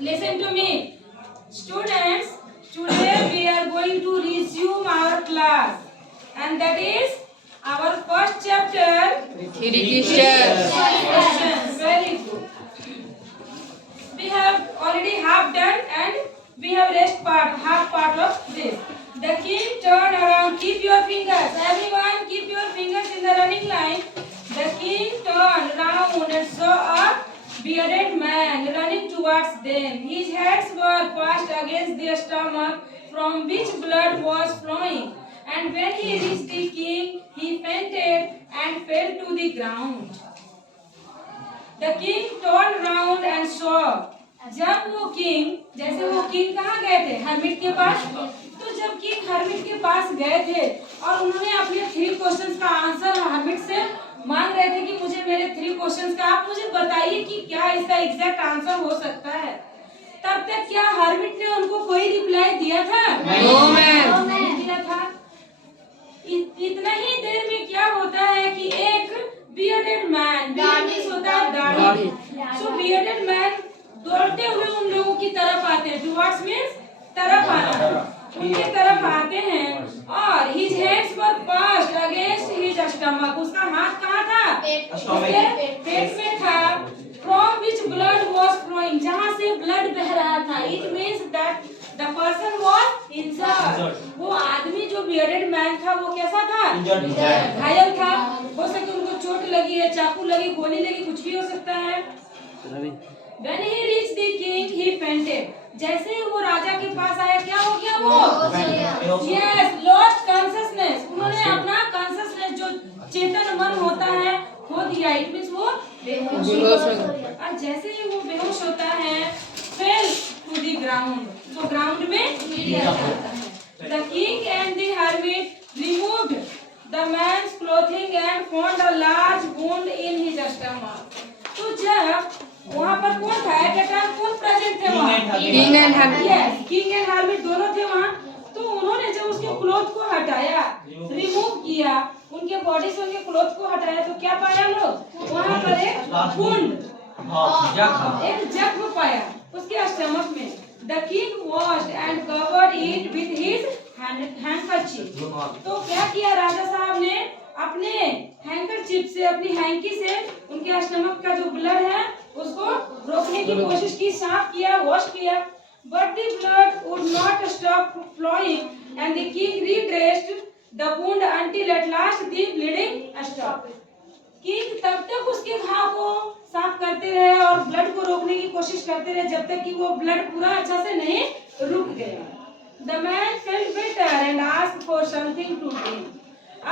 Listen to me. Students, today we are going to resume our class. And that is our first chapter. Questions. Very good. We have already half done and we have half part of this. The king turned around. Keep your fingers. Everyone keep your fingers in the running line. The king turned round and saw a bearded man running towards them. His hands were passed against their stomach from which blood was flowing. And when he reached the king, he fainted and fell to the ground. The king turned round and saw. जब वो king जैसे वो king कहाँ गए थे hermit के पास तो जब किंग हर्मिट के पास गए थे और उन्होंने अपने 3 क्वेश्चंस का आंसर हर्मिट से मांग रहे थे कि मुझे मेरे 3 क्वेश्चंस का आप मुझे बताइए कि क्या इसका एग्जैक्ट आंसर हो सकता है। तब तक क्या हर्मिट ने उनको कोई रिप्लाई दिया था? नहीं दिया था। इतना ही देर में क्या होता है कि एक bearded man, beard होता है दाढ़ी, so bearded man दौड़ते हुए उन लोगों की तरफ आते हैं। Towards means तरफ आना, उनके तरफ आते हैं और his hands were passed against his stomach, उसका हाथ कहाँ था? उसके पेट में था। From which blood was flowing, जहाँ से ब्लड बह रहा था। It means that the person was injured. वो आदमी जो bearded man था वो कैसा था? घायल था। हो सके उनको चोट लगी है, चाकू लगी, गोली लगी, कुछ भी हो सकता है। When he reached the king, he fainted. जैसे ही वो राजा के पास आया क्या हो गया वो? Yes, lost consciousness. उन्होंने अपना consciousness जो चेतन मन होता है खो दिया। It means वो बेहोश और जैसे ही वो बेहोश होता है fell to the ground. तो ग्राउंड में गिर जाता है। The king and the hermit removed the man's clothing and found a large wound in his stomach. तो जब वहाँ पर कौन था? एट द टाइम कौन प्रेजेंट थे वहाँ? King and hermit. Yes, king and hermit दोनों थे वहाँ। तो उन्होंने जब उसके क्लोथ को हटाया, रिमूव किया, उनके बॉडी से उनके क्लोथ को हटाया तो क्या पाया लोग? वहाँ पर एक वुंड, एक जख्म पाया उसके स्टमक में। The king washed and covered it with his handkerchief. तो क्या किया राजा साहब ने? अपने हैंकरचिप से, अपनी हैंकी से उनके स्टमक का जो ब्लड है उसको रोकने की कोशिश की, साफ किया, वॉश किया। But the blood would not stop flowing, and the king redressed the wound until at last the bleeding stopped. King तब तक उसके घाव को साफ करते रहे और ब्लड को रोकने की कोशिश करते रहे जब तक कि वो ब्लड पूरा अच्छा से नहीं रुक गया। The man felt better and asked for something to drink.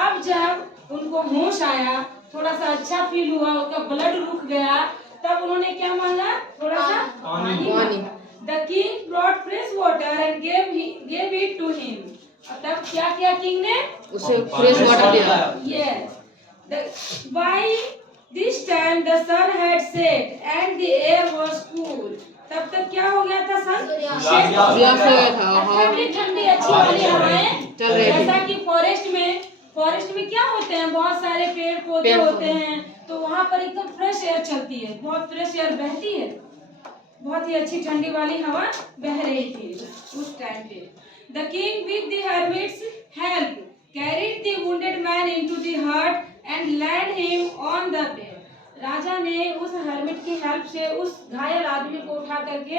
अब जब उनको होश आया, थोड़ा सा अच्छा फील हुआ, उनका ब्लड रुक गया, तब उन्होंने क्या मांगा? थोड़ा सा पानी। The king brought fresh water and gave it to him. तब क्या किया किंग ने? उसे फ्रेश वाटर दिया। Yes. By this time the sun had set and the air was cool. तब तक क्या हो गया था? सन ठंडी ठंडी अच्छी वाली हवाएं चल रही थी। जैसा कि फॉरेस्ट में क्या होते हैं? बहुत सारे पेड़ पौधे होते हैं, तो वहाँ पर एकदम फ्रेश एयर चलती है, बहुत फ्रेश एयर बहती है, बहुत ही अच्छी ठंडी वाली हवा बह रही थी उस टाइम पे। The king with the hermit's help carried the wounded man into the hut and laid him on the bed. राजा ने उस हर्मिट की हेल्प से उस घायल आदमी को उठा करके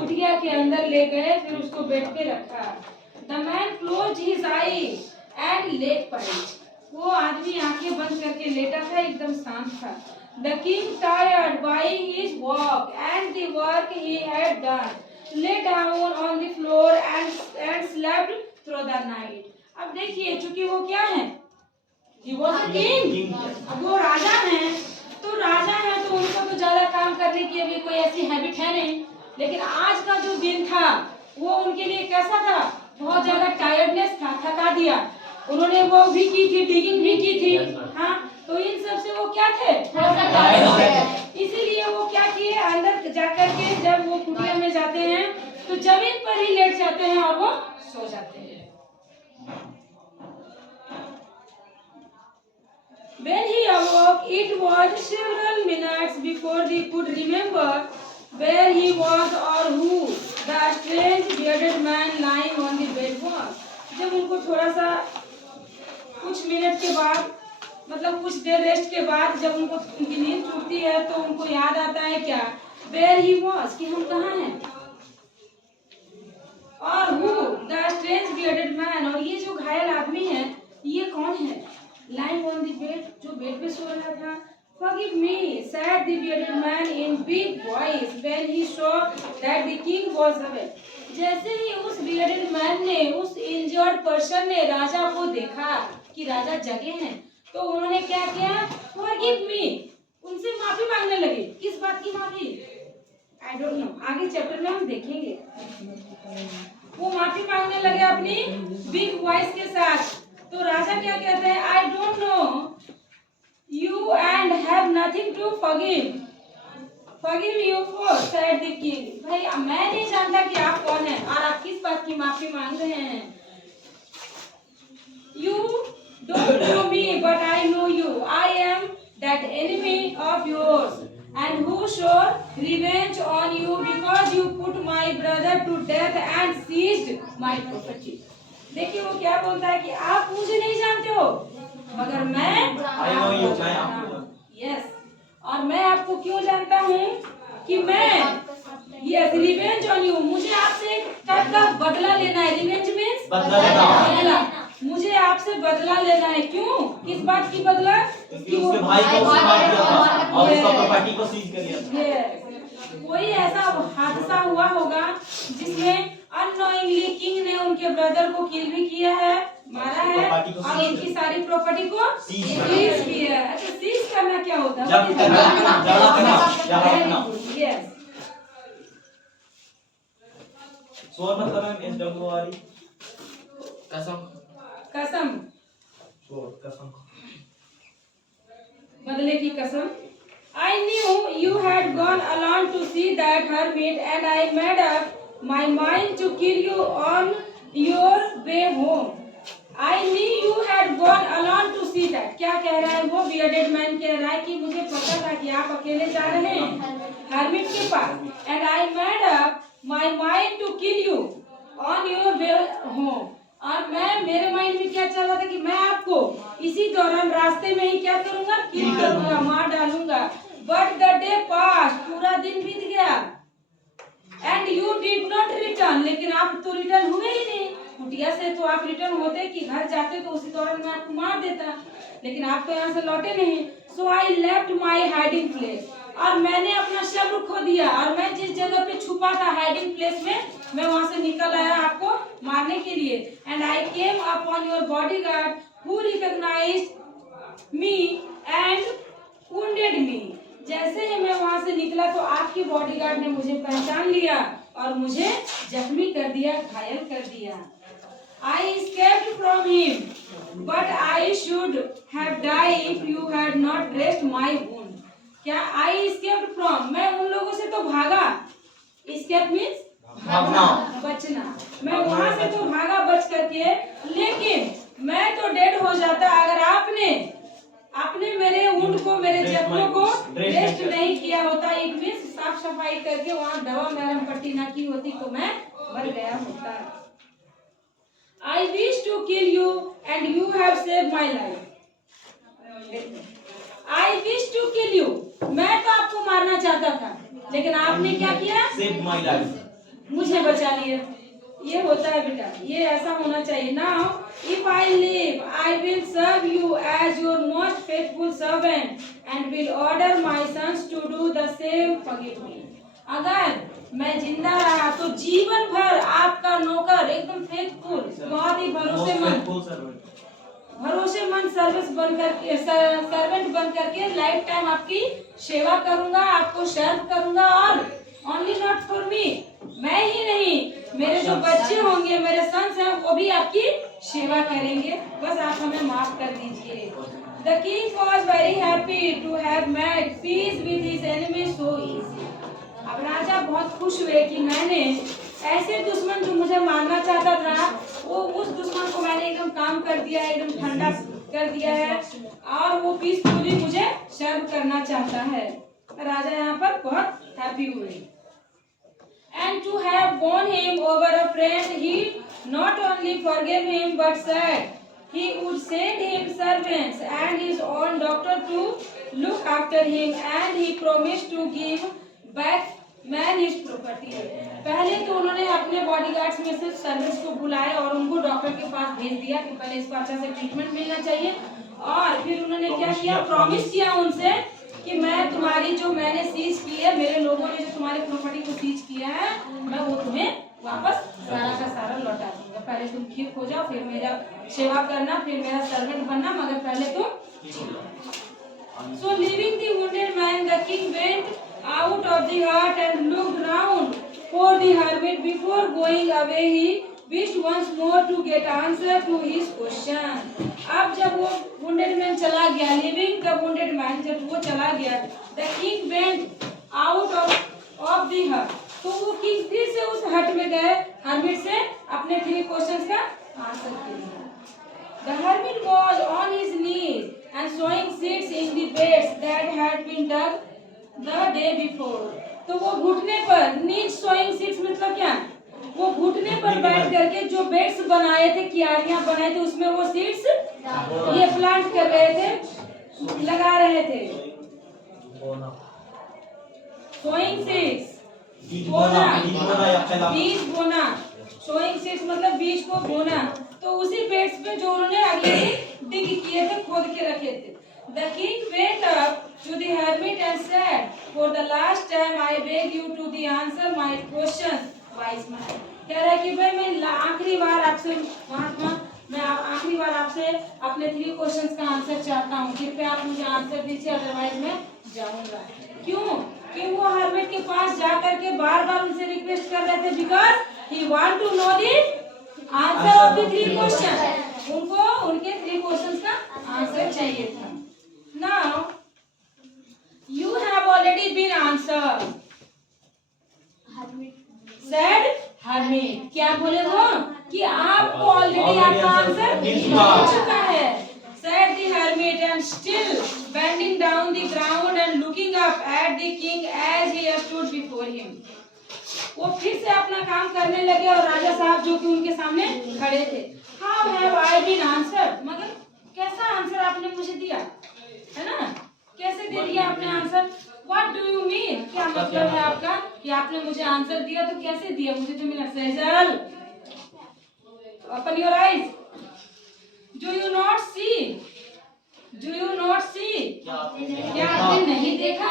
कुटिया के अंदर ले गए, फिर उसको बेड पे रखा। The man closed his eyes and lay quiet. वो आदमी आंखें बंद करके लेटा था, एकदम शांत था। The king, tired by his walk and the work he had done, lay down on the floor and slept through the night. अब देखिए, चूंकि वो क्या है? He was a king. अब वो राजा हैं, तो राजा है तो उनको तो ज्यादा काम करने की अभी कोई ऐसी हैबिट है नहीं। लेकिन आज का जो दिन था वो उनके लिए कैसा था? बहुत ज्यादा टायर्डनेस था, थका दिया। उन्होंने वो भी की थी, डिगिंग भी की थी, हाँ, तो इन सब से वो क्या थे? थोड़ा सा टायर्ड। इसीलिए वो क्या किए? अंदर जाकर के जब वो कुटिया में जाते हैं तो जमीन पर ही लेट जाते हैं और वो सो जाते हैं। When he awoke, it was several minutes before he could remember where he was or who the strange bearded man lying on the bed was. जब उनको थोड़ा सा कुछ मिनट के बाद मतलब कुछ देर रेस्ट के बाद जब उनको उनकी नींद टूटती है तो उनको याद आता है क्या, where he was, कि हम कहाँ हैं, और who the strange bearded man, और ये जो घायल आदमी है ये कौन है, lying on the bed, जो बेड पे सो रहा था. Forgive me, said the bearded man in big voice when he saw that the king was awake. जैसे ही उस bearded man ने, उस injured person ने राजा को देखा कि राजा जगे हैं, तो उन्होंने क्या किया, Forgive me, उनसे माफी मांगने लगे. किस बात की माफी, I don't know, आगे चैप्टर में हम देखेंगे. वो माफी मांगने लगे अपनी बिग वॉइस के साथ. तो राजा क्या कहते हैं, I don't know you and have nothing to forgive you for, said the king. भाई मैं नहीं जानता कि आप कौन हैं और आप किस बात की माफी मांग रहे हैं. You don't know me but I know you. I am that enemy of yours and who shall revenge on you because you put my brother to death and seized my property. देखिए वो क्या बोलता है कि आप मुझे नहीं जानते हो मगर मैं यस और मैं आपको क्यों जानता हूँ कि मैं यस रिवेंज ऑन यू, मुझे आपसे टाइप का बदला लेना है. रिवेंज मीन्स बदला. मुझे आपसे बदला लेना है. क्यों, किस बात की बदला, कि उसके भाई को मार दिया था और उसका प्रॉपर्टी को सीज कर लिया था. कोई ऐसा हादसा हुआ होगा जिसमें अननोइंगली किंग ने उनके ब्रदर को किल भी किया है, मारा है और उनकी सारी प्रॉपर्टी को सीज किया है. अच्छा सीज करना क्या होता है, यस स्वर मतलब है SWR कसम. कसम, कसम, बदले की कसम. I knew you had gone along to see that hermit and I made up my mind to kill you on your way home. I knew you had gone along to see that. क्या कह रहा है वो bearded man, कह रहा है कि मुझे पता था कि आप अकेले जा रहे हैं hermit के पास. And I made up my mind to kill you on your way home. और मैं मेरे माइंड में क्या चल रहा था कि मैं आपको इसी दौरान रास्ते में ही क्या करूंगा, किल करूंगा, मार डालूंगा. बट द डे पास, पूरा दिन बीत गया. And you did not return, लेकिन आप तो रिटर्न हुए ही नहीं. कुटिया से तो आप रिटर्न होते कि घर जाते तो उसी दौरान मैं आपको मार देता, लेकिन आप तो यहाँ से लौटे नहीं. So I left my hiding place, और मैंने अपना शब्द खो दिया और मैं जिस जगह पे छुपा था हाइडिंग प्लेस में, मैं वहां से निकल आया आपको मारने के लिए. And I came upon your bodyguard who recognised me and wounded me. जैसे ही मैं वहां से निकला तो आपके बॉडीगार्ड ने मुझे पहचान लिया और मुझे जख्मी कर दिया, घायल कर दिया. I escaped from him, but I should have died if you had not dressed my wound. क्या I escaped from, मैं उन लोगों से तो भागा. Escape means भागना, बचना. मैं वहां से तो भागा बच करके, लेकिन मैं तो डेड हो जाता अगर आपने मेरे वुंड को, मेरे जख्मों को रेस्ट नहीं किया होता. इट मींस साफ सफाई करके वहां दवा मरहम पट्टी ना की होती तो मैं मर गया होता. I wish to kill you and you have saved my life. I wish to kill you, मैं तो आपको मारना चाहता था लेकिन आपने क्या किया, Save my life, मुझे बचा लिया. ये होता है बेटा, ये ऐसा होना चाहिए. Now if I live I will serve you as your most faithful servant and will order my sons to do the same. Forgive me. अगर मैं जिंदा रहा तो जीवन भर आपका नौकर, एकदम फेथफुल, बहुत ही भरोसेमंद सर्विस बन करके, सर्वेंट बन करके लाइफ टाइम आपकी सेवा करूंगा, आपको सर्व करूंगा. और ओनली नॉट फॉर मी, मैं ही नहीं, मेरे जो बच्चे होंगे, मेरे सन्स हैं, वो भी आपकी सेवा करेंगे. बस आप हमें माफ कर दीजिए. The king was very happy to have made peace with his enemies so easy. अब राजा बहुत खुश हुए कि मैंने ऐसे दुश्मन जो मुझे मारना चाहता था, वो उस दुश्मन को मैंने एकदम काम कर दिया है, एकदम ठंडा कर दिया है और वो पीसफुली मुझे सर्व करना चाहता है. राजा यहाँ पर बहुत हैप्पी हुए. and to have won him over a friend, he not only forgave him but said he would send him servants and his own doctor to look after him, and he promised to give back man his property. पहले तो उन्होंने अपने bodyguards में से servants को बुलाया और उनको डॉक्टर के पास भेज दिया कि पहले इसको अच्छा से ट्रीटमेंट मिलना चाहिए, और फिर उन्होंने क्या किया, प्रॉमिस किया उनसे कि मैं तुम्हारी जो मैंने सीज की है, मेरे लोगों ने जो तुम्हारी प्रॉपर्टी को सीज किया है, मैं वो तुम्हें वापस सारा का सारा लौटा दूंगा। पहले तुम ठीक हो जाओ, फिर मेरा सेवा करना, फिर मेरा सर्वेंट बनना, मगर पहले तुम। So leaving the wounded man, the king went out of the hut and looked round for the hermit. Before going away, he wished once more to get answer to his question. अब जब वो wounded man चला गया, leaving the wounded man, जब वो चला गया, the king went out of the hut. तो वो किंग फिर से उस हट में गए, हर्मिट से अपने 3 क्वेश्चंस का आंसर के लिए। The hermit was on his knees and sowing seeds in the beds that had been dug the day before. तो वो घुटने पर, नीच सोइंग सीड्स मतलब क्या, वो घुटने पर बैठ करके जो बेड्स बनाए थे, क्यारियां बनाए थे, उसमें वो सीड्स ये प्लांट कर रहे थे, लगा रहे थे। सोइंग सीड्स, बोना, बीज बोना, सोइंग सीड्स मतलब बीज को बोना। तो उसी बेड्स पे जो उन्होंने अगले दिन डिग किए थे, खोद के रखे थे। The king went up to the hermit and said, "For the last time I beg you to the answer my questions, wise man." कह रहा है कि भाई मैं आखिरी बार आपसे, महात्मा, मैं आखिरी बार आपसे अपने 3 क्वेश्चंस का आंसर चाहता हूँ, कृपया आप मुझे आंसर दीजिए, अदरवाइज मैं जाऊंगा। क्यों? कि वो हर्मिट के पास जाकर के बार बार उनसे रिक्वेस्ट कर रहे थे, because he want to know the answer of the 3 question. उनको उनके 3 क्वेश्चंस का आंसर चाहिए था। Now you have already been answer, said hermit. क्या बोले वो कि आपको ऑलरेडी आपका आंसर मिल चुका है। Said the hermit, and still bending down the ground and looking up at the king as he stood before him. वो फिर से अपना काम करने लगे और राजा साहब जो कि उनके सामने खड़े थे। How have I been answered? मगर कैसा आंसर आपने मुझे दिया, है ना? कैसे दे दिया आपने answer? What do you mean? क्या मतलब है आपका कि आपने मुझे आंसर दिया, तो कैसे दिया? मुझे तो मिला Sejal, open your eyes. Do you not see? Do you not see? क्या आपने नहीं देखा?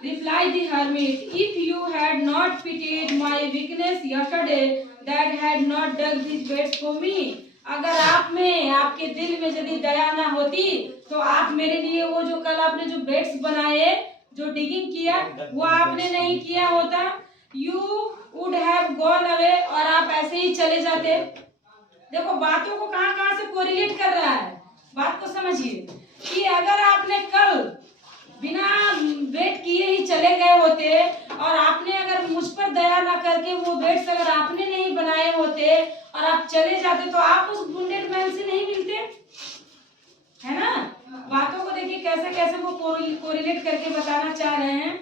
Replied the hermit, if you had not pitied my weakness yesterday, that had not dug these beds for me. अगर आप में, आपके दिल में यदि दया ना होती, तो आप मेरे लिए वो जो कल आपने जो बेड्स बनाए, जो डिगिंग किया, वो आपने नहीं किया होता। You would have gone away, और आप ऐसे ही चले जाते। देखो बातों को कहाँ से कोरिलेट कर रहा है, बात को समझिए कि अगर आपने कल बिना वेट किए ही चले गए होते, और आपने अगर मुझ पर दया ना करके वो बेड्स अगर आपने नहीं बनाए होते और आप चले जाते, तो आप उस वुंडेड मैन से नहीं मिलते, है ना? बातों को देखिए कैसे कैसे वो कोरिलेट करके बताना चाह रहे हैं।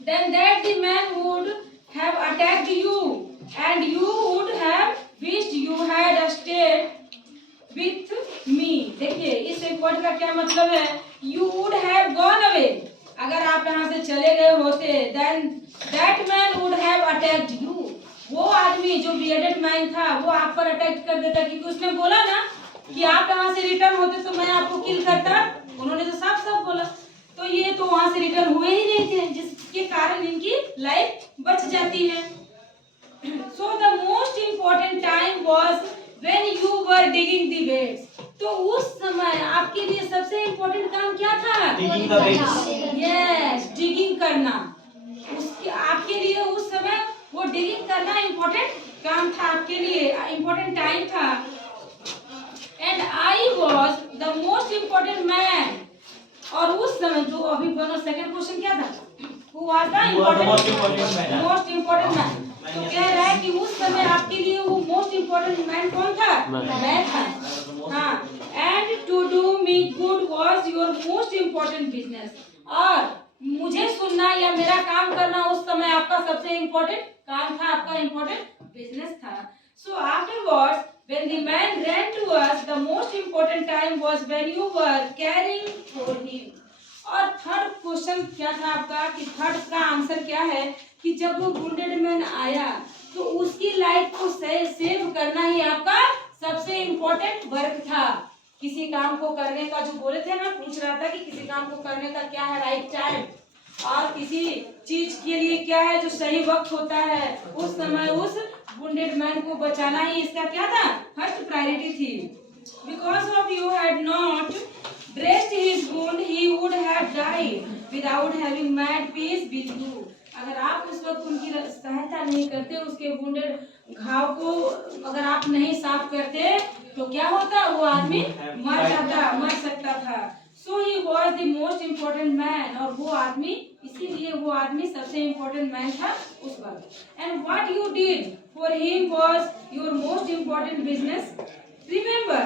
Then that the man would have attacked you and you would have wished you had stayed with me. देखिए इस एक वर्ड का क्या मतलब है? You would have gone away. अगर आप यहाँ से चले गए होते, then that man would have attacked you. वो आदमी जो bearded man था, वो आप पर अटैक कर देता, क्योंकि उसने बोला ना कि आप यहाँ से रिटर्न होते तो मैं आपको किल करता। उन्होंने तो साफ साफ बोला, तो ये तो वहां से रिटर्न हुए ही नहीं थे, जिसके कारण इनकी लाइफ बच जाती है। So the most important time was when you were digging the beds. तो उस समय आपके लिए सबसे इम्पोर्टेंट काम क्या था? Digging the beds. Yes, digging करना। उसके आपके लिए उस समय वो डिगिंग करना इम्पोर्टेंट काम था, आपके लिए इम्पोर्टेंट टाइम था। And I was the most important man. और उस समय जो अभी बनो, सेकंड क्वेश्चन क्या था? Who was the most important man? तो कह रहा है कि उस समय आपके लिए वो मोस्ट इम्पोर्टेंट मैन कौन था? मैं था। हाँ, and to do me good was your most important business. और मुझे सुनना या मेरा काम करना उस समय आपका सबसे इम्पोर्टेंट काम था, आपका इम्पोर्टेंट बिजनेस था. So afterwards, when the man ran to us, the most important time was when you were caring for him. और थर्ड क्वेश्चन क्या था आपका कि थर्ड का आंसर क्या है कि जब वो वुंडेड मैन आया तो उसकी लाइफ को सेव करना ही आपका सबसे इम्पोर्टेंट वर्क था. किसी काम को करने का जो बोले थे ना, पूछ रहा था कि किसी काम को करने का क्या है राइट टाइम और किसी चीज के लिए क्या है जो सही वक्त होता है, उस समय उस वुंडेड मैन को बचाना ही इसका क्या था, फर्स्ट प्रायोरिटी थी. Because of you had not dressed his wound, he would have died without having made peace with you. अगर आप उस वक्त उनकी सहायता नहीं करते, उसके वुंडेड घाव को अगर आप नहीं साफ करते तो क्या होता, वो आदमी मर सकता था. So he was the most important man, और वो आदमी, इसीलिए वो आदमी सबसे इम्पोर्टेंट मैन था उस वक्त. And what you did for him was your most important business. Remember.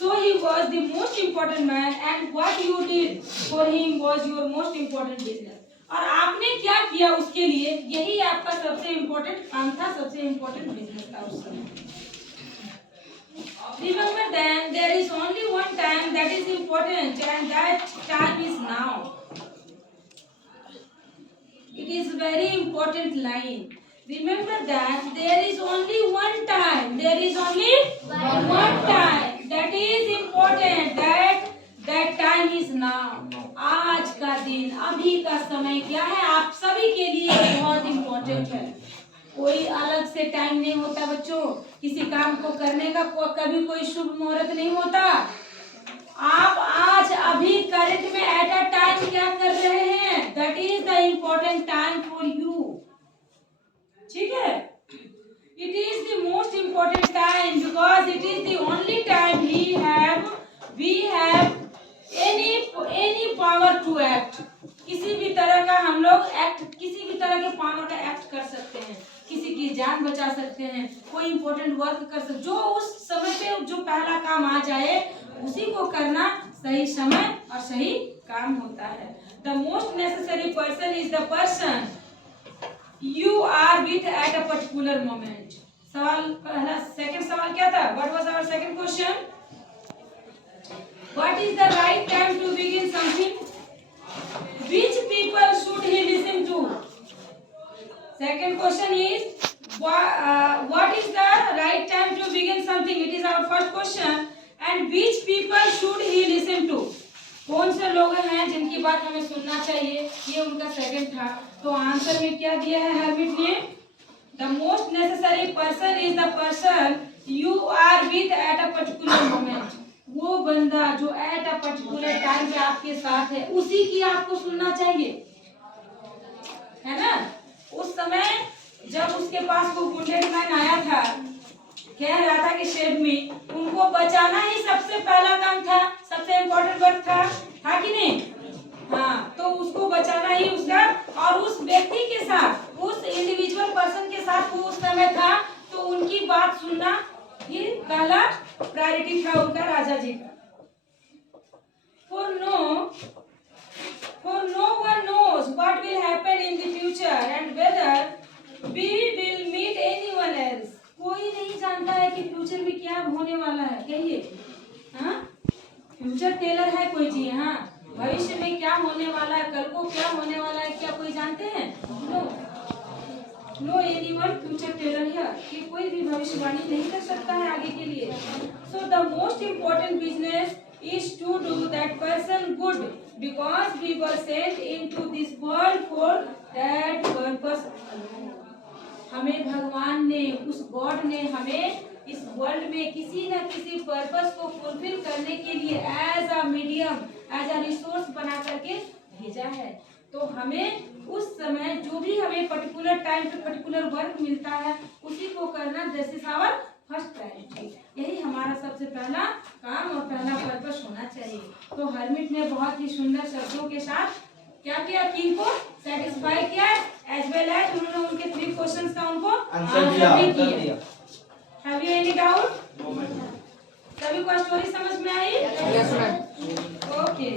So he was the most important man, and what you did for him was your most important business. और आपने क्या किया उसके लिए, यही आपका सबसे इम्पोर्टेंट काम था, सबसे इम्पोर्टेंट बिजनेस था उस समय. Remember then, there is only one time that is important, and that time is now. It is very important line. Remember that there is only one time. There is only one time. That is important. That time is now. आज का दिन, अभी का समय क्या है आप सभी के लिए बहुत इम्पोर्टेंट है. कोई अलग से टाइम नहीं होता बच्चों, किसी काम को करने का कभी कोई शुभ मुहूर्त नहीं होता. आप आज अभी करंट में एट अ टाइम क्या कर रहे हैं, that is the important time for you. ठीक है, it is the most important time because it is the only time we have any power to act. किसी भी तरह का हम लोग किसी भी तरह के पावर का एक्ट कर सकते हैं, किसी की जान बचा सकते हैं, कोई इम्पोर्टेंट वर्क कर सकते, जो उस समय पे जो पहला काम आ जाए उसी को करना सही समय और सही काम होता है. The most necessary person is the person you are with at a particular moment. सवाल पहला, सेकंड सवाल क्या था? What was our second question? What is the right time to begin something? Which people should he listen to? Second question is what is the right time to begin something? It is our first question. And which people should he listen to? कौन से लोग हैं जिनकी बात हमें सुनना चाहिए, ये उनका सेकंड था. तो आंसर में क्या दिया है हरमित ने? The most necessary person is the person you are with at a particular moment. वो बंदा जो एट अ पर्टिकुलर टाइम पे आपके साथ है, उसी की आपको सुनना चाहिए, है ना. उस समय जब उसके पास वो वुंडेड मैन आया था, कह रहा था कि शेड में, उनको बचाना ही सबसे पहला काम था, सबसे इम्पोर्टेंट वर्क था कि नहीं? हाँ, तो उसको बचाना ही उसका, और उस व्यक्ति के साथ, उस इंडिविजुअल पर्सन के साथ वो उस समय था, तो उनकी बात सुनना ही पहला प्रायोरिटी था उनका, राजा जी का. For no one knows what will happen in the future and whether we will meet anyone else. कोई नहीं जानता है कि फ्यूचर में क्या होने वाला है. कहिए, हाँ, फ्यूचर टेलर है कोई चीज, हाँ, भविष्य में क्या होने वाला है, कल को क्या होने वाला है, क्या कोई जानते हैं? No anyone future teller here, कि कोई भी भविष्यवाणी नहीं कर सकता है आगे के लिए. So the most important business is to do that person good because we were sent into this world for that purpose alone. हमें भगवान ने, उस गॉड ने हमें इस वर्ल्ड में किसी न किसी पर्पस को फुलफिल करने के लिए as a medium, as a resource बना करके भेजा है. तो हमें उस समय जो भी हमें पर्टिकुलर टाइम पे पर्टिकुलर वर्क मिलता है, उसी को करना, this is our first priority. यही हमारा सबसे पहला काम और पहला पर्पस होना चाहिए. तो हरमिट ने बहुत ही सुंदर शब्दों के साथ क्या किया, किंग को सेटिस्फाई किया, एज वेल एज उन्होंने उनके 3 क्वेश्चंस का उनको आंसर भी किया. Have you any doubt? सभी को स्टोरी समझ में आई? Yes ma'am. ओके.